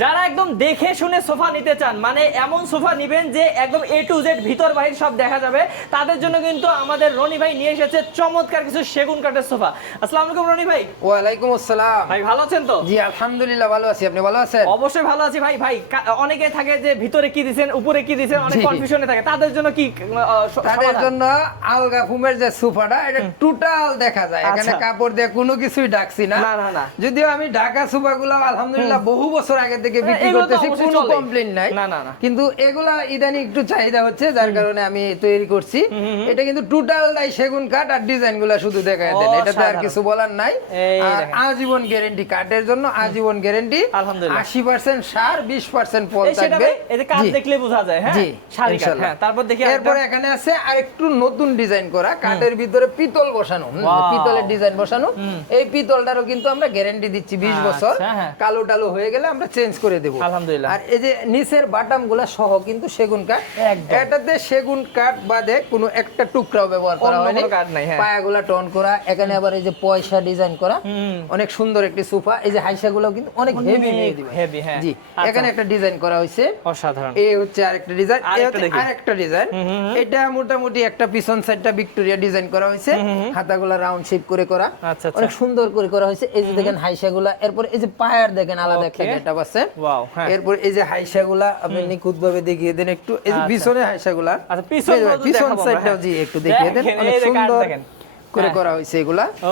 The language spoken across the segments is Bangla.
যারা একদম দেখে শুনে সোফা নিতে চান, মানে এমন সোফা নিবেন যে একদম A to Z ভিতর বাহির সব দেখা যাবে, তাদের জন্য কিন্তু আমাদের রনি ভাই নিয়ে এসেছে চমৎকার কিছু সেগুন কাঠের সোফা। আসসালামু আলাইকুম রনি ভাই। ওয়ালাইকুম আসসালাম। ভাই ভালো আছেন তো? জি আলহামদুলিল্লাহ ভালো আছি, আপনি ভালো আছেন? অবশ্যই ভালো আছি ভাই। ভাই অনেকে থাকে যে ভিতরে কি দিবেন উপরে কি দিবেন অনেক জি। কনফিউশনে থাকে, তাদের জন্য কি তাদের সমাধান? জন্য আলগা ফুমের যে সোফাটা এটা টোটাল দেখা যায়, এখানে আচ্ছা। কাপড় দিয়ে কোনো কিছুই ঢাকছি না। না, না, না। যদিও আমি ঢাকা সোফাগুলো আলহামদুলিল্লাহ বহু বছর আগে থেকে বিক্রি এগুলো তো করতেছি, অবশ্যই কোনো চলে। কমপ্লেইন নাই। না, না, না। কিন্তু এগুলা ইদানিং একটু চাহিদা হচ্ছে, যার কারণে আমি তৈরি করছি। এটা কিন্তু টোটালটাই সেগুন কাঠ, আর ডিজাইনগুলো শুধু দেখায় দেন, এটাতে আর অসাধারণ। কিছু বলার নাই। এই আর দেখেন। আজীবন গ্যারান্টি, কাঠের জন্য আজীবন গ্যারান্টি। আলহামদুলিল্লাহ। 80% সার, 20% ফল এই সেটা থাকবে। ভাই, এই যে কাঠ জি। দেখলে বোঝা যায়, হ্যাঁ জি, শাড়ি কাঠ। ইনশাআল্লাহ। হ্যাঁ, তারপর দেখি এরপরে এখানে আছে আরেকটু নতুন ডিজাইন করা, কাঠের ভিতরে পিতল বসানো, পিতলের ডিজাইন বসানো। এই পিতলটারও কিন্তু আমরা গ্যারান্টি দিচ্ছি 20 বছর। আচ্ছা, হ্যাঁ। কালো টালো হয়ে গেলে আমরা চেঞ্জ করে দেব। আলহামদুলিল্লাহ। আর এই যে নিচের বাটামগুলো সহ কিন্তু সেগুন কাঠ। একদম। এটাতে সেগুন কাঠ বাদে কোনো একটা টুকরাও ব্যবহার করা অন্য হয়নি। কোনো কাঠ নাই, হ্যাঁ। পায়াগুলা টন করা, এখানে আবার এই যে পয়সা ডিজাইন করা, অনেক সুন্দর একটি সোফা। এই যে হাইসাগুলো কিন্তু অনেক হেভি নিয়ে দিবে। হেভি, হ্যাঁ। জি, আচ্ছা। এখানে একটা ডিজাইন করা হয়েছে। অসাধারণ। এই হচ্ছে আরেকটা ডিজাইন, এই আরেকটা হচ্ছে দেখি। আরেকটা ডিজাইন। এটা মোটামুটি একটা পিছন সাইডটা ভিক্টোরিয়া ডিজাইন করা হয়েছে, হাতাগুলা রাউন্ড শেপ করে করা, আচ্ছা, আচ্ছা। অনেক সুন্দর করে করা হয়েছে। এই যে দেখেন হাইসাগুলা, এরপর এই যে পায়ার দেখেন আলাদা একটা Okay. গেটআপ আছে। Wow, হ্যাঁ। এরপর এই যে হাইসাগুলা আপনি নিখুঁত ভাবে দেখিয়ে দেন একটু, এই যে আচ্ছা। পিছনে হাইসাগুলা, আচ্ছা, পিছনগুলো তো পিছন দেখাবো আমরা, সাইডটাও হ্যাঁ। জি একটু দেখিয়ে দেন, দেখেন, অনেক এই যে কাঠ সুন্দর দেখেন। করে হ্যাঁ। করা হয়েছে এগুলা। ও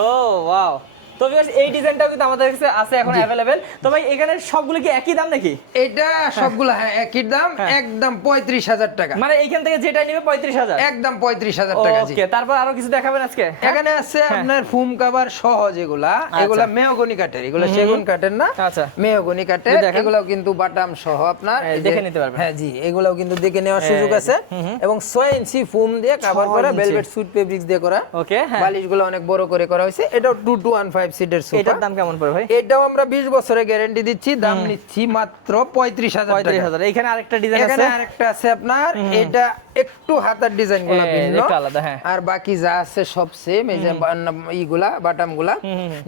ওয়াও। তো ভিউয়ার্স, এই ডিজাইনটাও কিন্তু আমাদের কাছে আছে এখন अवेलेबल। তো ভাই এখানে সবগুলো কি একই দাম নাকি? এটা সবগুলা হ্যাঁ একই দাম, একদম 35,000 টাকা। মানে এইখান থেকে যেটা নিবে 35,000। একদম 35,000 টাকা। জি, ওকে, তারপর আরো কিছু দেখাবেন আজকে? এখানে আছে আপনার ফুম কভার সহ যেগুলা, এগুলা মেহগনি কাঠের, এগুলা সেগুন কাঠের না, আচ্ছা। মেহগনি কাঠের। এই দেখেন। এগুলাও কিন্তু বাটাম সহ আপনার এই এই যে- দেখে নিতে পারবেন। হ্যাঁ জি, এগুলাও কিন্তু দেখে নেওয়ার সুযোগ এই আছে। এবং 6 ইঞ্চি ফুম দিয়ে কভার 6 করা, ইঞ্চি। ভেলভেট সুইট ফেব্রিক্স দিয়ে করা। ওকে, হ্যাঁ। বালিশগুলো অনেক বড় করে করা হয়েছে। এটাও 2215 সিটের সোফা। এটার দাম কেমন পড়ে ভাই? এটাও আমরা 20 বছরের গ্যারান্টি দিচ্ছি, দাম নিচ্ছি মাত্র 35,000 টাকা। 35,000। এখানে আরেকটা ডিজাইন এখানে আছে। আরেকটা আছে আপনার, এটা একটু হাতার ডিজাইন গুলা এই, ভিন্ন, একটু আলাদা, হ্যাঁ। আর বাকি যা আছে সব সেম। এই যে ইগুলা বাটাম গুলা,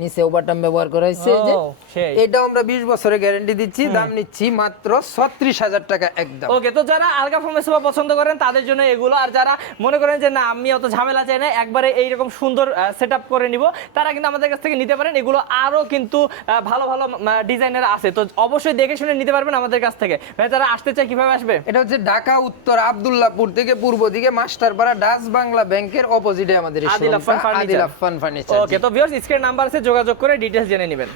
নিচেও বাটাম ব্যবহার করা হয়েছে। এই যে ও, সেই। এটাও আমরা 20 বছরের গ্যারান্টি দিচ্ছি, দাম নিচ্ছি মাত্র 36,000 টাকা একদম। ওকে, তো যারা আলগা ফোমের সোফা পছন্দ করেন তাদের জন্য এগুলো, আর যারা মনে করেন যে না আমি অত ঝামেলা চাই না, একবারে এইরকম সুন্দর সেটআপ করে নিব, তারা কিন্তু আমাদের কাছ থেকে নিতে পারেন। এগুলো আরো কিন্তু ভালো ভালো ডিজাইনের আছে, তো অবশ্যই দেখে শুনে নিতে পারবেন আমাদের কাছ থেকে। মানে যারা আসতে চায় কিভাবে আসবে? এটা হচ্ছে ঢাকা উত্তর আব্দুল্লাহপুর থেকে পূর্ব দিকে মাস্টারপাড়া ডাচ বাংলা ব্যাংকের অপোজিটে আমাদের এই আদিল আফফান শোরুমটা, ফার্নিচার। আদিল আফফান ফার্নিচার। ওকে, তো ভিউয়ার্স স্ক্রিন নাম্বার আছে, যোগাযোগ করে ডিটেইলস জেনে নেবেন।